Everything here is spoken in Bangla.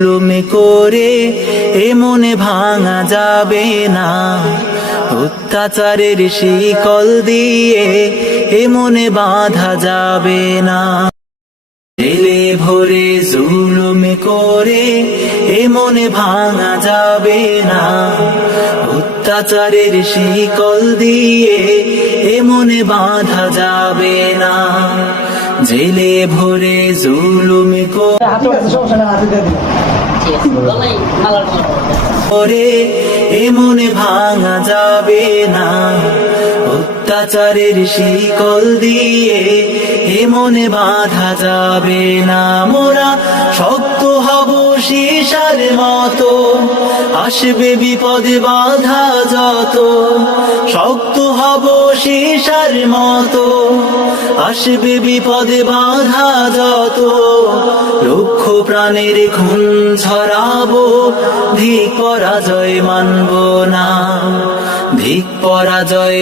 জুলুম করে এ মনে ভাঙা যাবে না, অত্যাচারের শিকল দিয়ে এ মনে বাঁধা যাবে না। জেলে ভরে জুলুম করে এ মনে ভাঙা যাবে না, অত্যাচারের শিকল দিয়ে এ মনে বাঁধা যাবে না। জেলে ভরে জুলুম করে এ মনে ভাঙা যাবে না, অত্যাচারের শিকল দিয়ে এ মনে বাঁধা যাবে না। মোরা শক্ত হব সীসার মতো, আসবে বিপদে বাধা যত। শক্ত হব সীসার মতো, আসবে বিপদে বাধা যত। লক্ষ প্রাণের খুন ঝরাবো, ধিক পরাজয় মানব না, ধিক পরাজয়